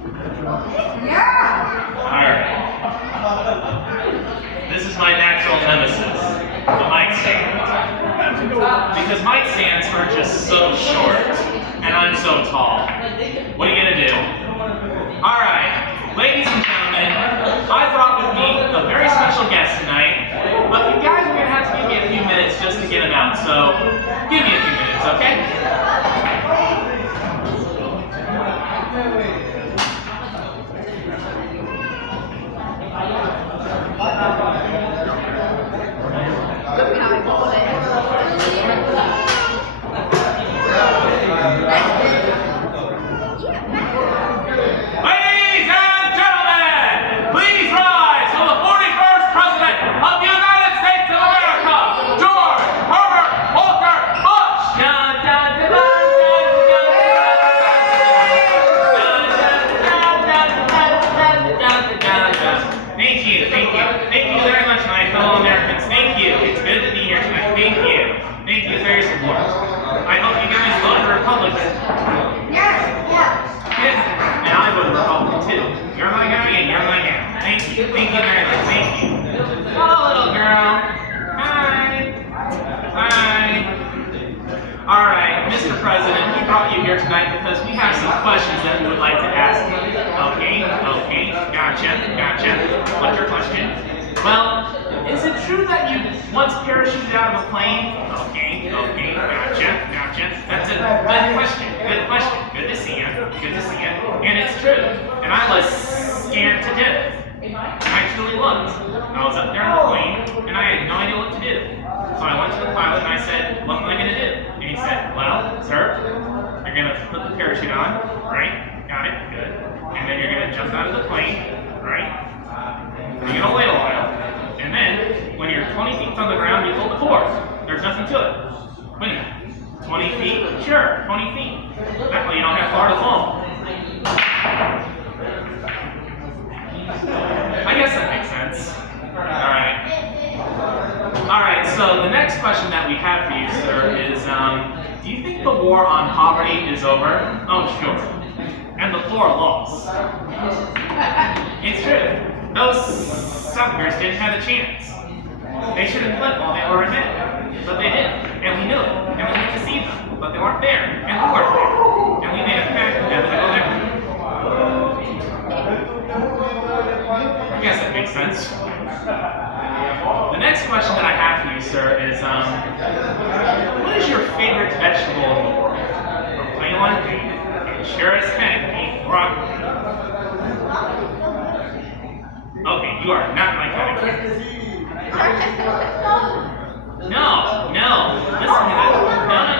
Alright. This is my natural nemesis, the mic stand. Because mic stands are just so short, and I'm so tall. What are you gonna do? Alright, ladies and gentlemen, I brought with me a very special guest tonight, but you guys are gonna have to give me a few minutes just to get him out, so give me a few minutes, okay? Thank you very much. Thank you. Hello, little girl. Hi. Hi. All right, Mr. President, we brought you here tonight because we have some questions that we would like to ask you. Okay. Gotcha. What's your question? Well, is it true that you once parachuted out of a plane? Okay. Gotcha. That's a good question. Good to see you. And it's true. And I was scared to death. I truly was. I was up there on the plane, and I had no idea what to do. So I went to the pilot and I said, what am I going to do? And he said, well, sir, you're going to put the parachute on, right? Got it, good. And then you're going to jump out of the plane, right? You're going to wait a while. And then, when you're 20 feet from the ground, you pull the cord. There's nothing to it. Wait a minute. 20 feet? Sure, 20 feet. That way you don't have far to fall. I guess that makes sense. Alright, so the next question that we have for you, sir, is, do you think the war on poverty is over? Oh, sure. And the poor lost. It's true. Those suckers didn't have a chance. They should have quit while they were ahead. But they didn't. And we knew it. And we went to see them. But they weren't there. And we weren't there. And we made a pact with them to go there. I guess that makes sense. The next question that I have for you, sir, is what is your favorite vegetable in the world? From plain one thing, it sure as heck ain't broccoli. Okay, you are not my kind of kid. No. Listen to this.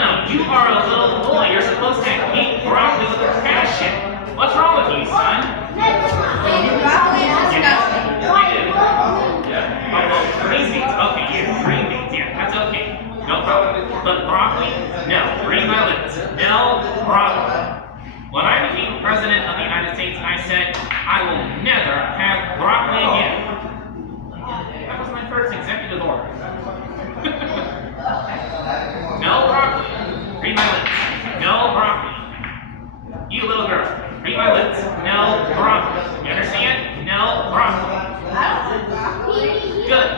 No. You are a little boy. You're supposed to eat broccoli with passion. What's wrong with you, son? Broccoli is disgusting. Green beans. Okay, green beans. Yeah, that's okay. No problem. But broccoli? No. Read my lips. No broccoli. When I became president of the United States, I said, I will never have broccoli again. That was my first executive order. No broccoli. Read my lips. No broccoli. You little girl. Read my lips. No broccoli. You understand? No broccoli. Good.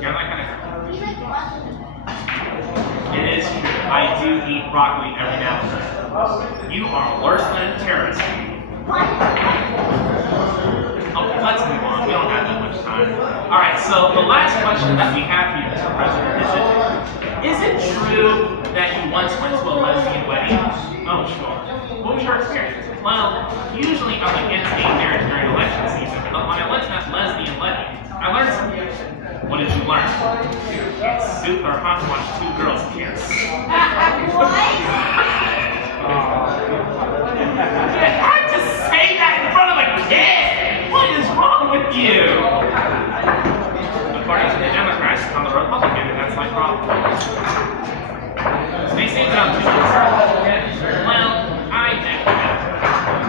You're my kind of girl. It is true. I do eat broccoli every now and then. You are worse than a terrorist. Okay, let's move on. We don't have that much time. Alright, so the last question that we have for you, Mr. President, is it true that you once went to a lesbian wedding? Oh, sure. What was your experience? Well, usually I'm against gay marriage during election season, but when I went to that lesbian wedding, I learned something. What did you learn? It's super hot to watch two girls kiss. What? You had to say that in front of a kid! What is wrong with you? According to the Democrats, I'm the Republican, and that's my problem. They say that I'm too conservative. Well, I think that.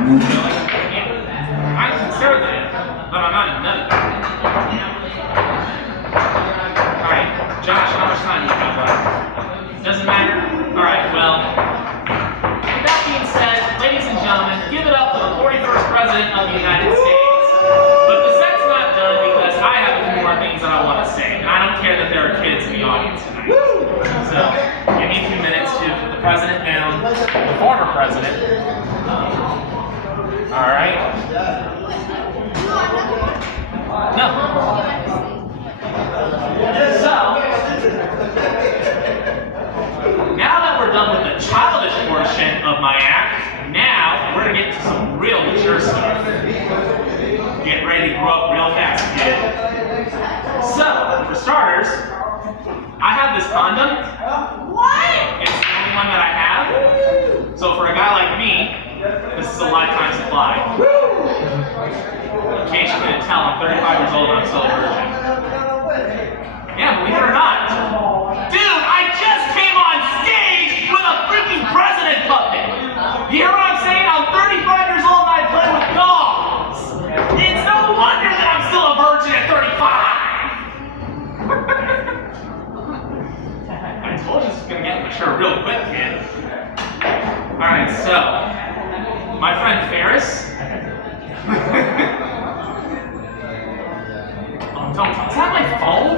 Really? Yeah. I'm conservative, but I'm not a nut. Alright, Josh, how much time do you have left? Doesn't matter? Alright, well, with that being said, ladies and gentlemen, give it up for the 41st President Alright? No. So, now that we're done with the childish portion of my act, now we're gonna get into some real mature stuff. Get ready to grow up real fast, kid. So, for starters, I have this condom. What? It's the only one that I have. So for a guy like me, this is a lifetime supply. In case you couldn't tell, I'm 35 years old and I'm still a virgin. Yeah, believe it or not. Dude, I just came on stage with a freaking president puppet. You hear what I'm saying? I'm 35 years old and I play with dogs. It's no wonder that I'm still a virgin at 35. I told you this is gonna get mature real quick, kid. Alright, so my friend Ferris. Oh, don't. Is that my phone?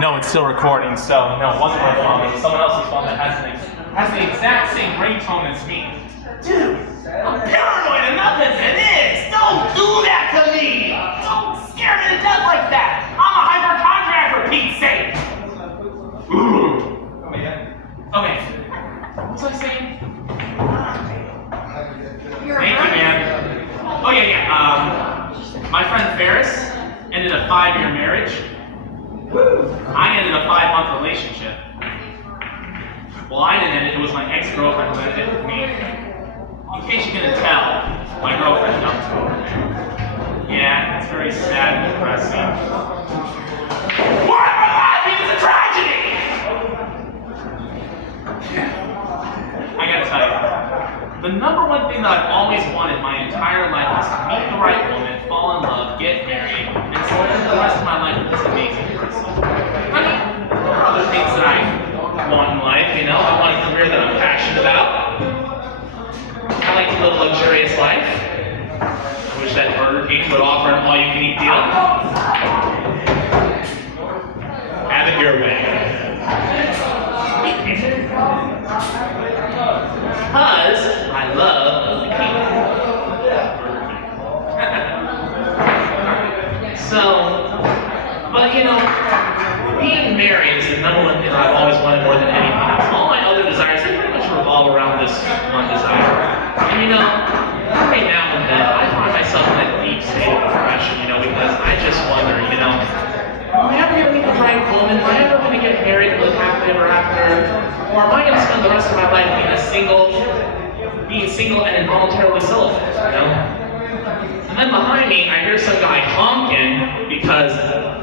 No, it's still recording, so no, it wasn't my phone. It was someone else's phone that has the exact same ringtone as me. Dude, I'm paranoid enough as it is. Don't do that to me. Don't scare me to death like that. I'm a hypochondriac for Pete's sake. Ooh. Okay. What was I saying? Thank you, man. Oh yeah. My friend Ferris ended a 5-year marriage. I ended a 5-month relationship. Well, I didn't end it. It was my ex-girlfriend who ended it with me. In case you couldn't tell, my girlfriend dumped me. Yeah, it's very sad and depressing. Why am I laughing? It's a tragedy! I gotta tell you, the number one thing that I've always wanted my entire life is to meet the right woman, fall in love, get married, and spend the rest of my life with this amazing person. I mean, there are other things that I want in life, you know? I want a career that I'm passionate about. I like to live a luxurious life. I wish that Burger King would offer an all-you-can-eat deal. Have it your way. Because I love Burger King. So, but you know, being married is the number one thing I've always wanted more than anything else. All my other desires, they pretty much revolve around this one desire. And you know, every now and then, I find myself in a deep state of depression, you know, because I just wonder, you know, am I ever going to meet the right woman? Am I ever going to get married and live happily ever after? Or am I going to spend the rest of my life being single and involuntarily celibate, you know? And then behind me, I hear some guy honking because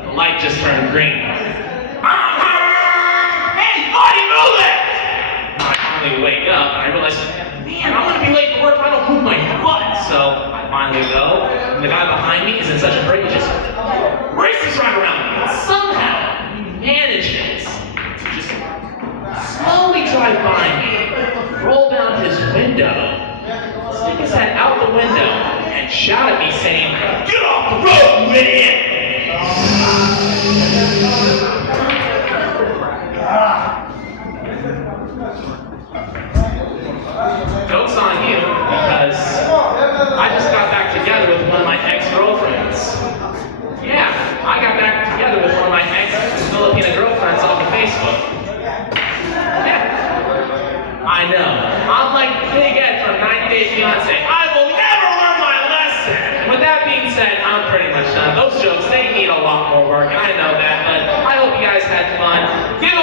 the light just turned green. Hey, buddy, move it! And I finally wake up and I realize, man, I'm gonna be late for work if I don't move my butt. So I finally go, and the guy behind me is in such a hurry, he just races right around me. And somehow he manages to just slowly drive by me, roll down his window, stick his head out the window, and shout at me saying, "Get off the road, you idiot!" Joke's on you, because I just got back together with one of my ex-girlfriends. Yeah, I got back together with one of my ex-Filipina girlfriends off of Facebook. Yeah, I know. I'm like Big Ed from 90 Day Fiancé. I will never learn my lesson! And with that being said, I'm pretty much done. Those jokes, they need a lot more work, and I know that, but I hope you guys had fun. Give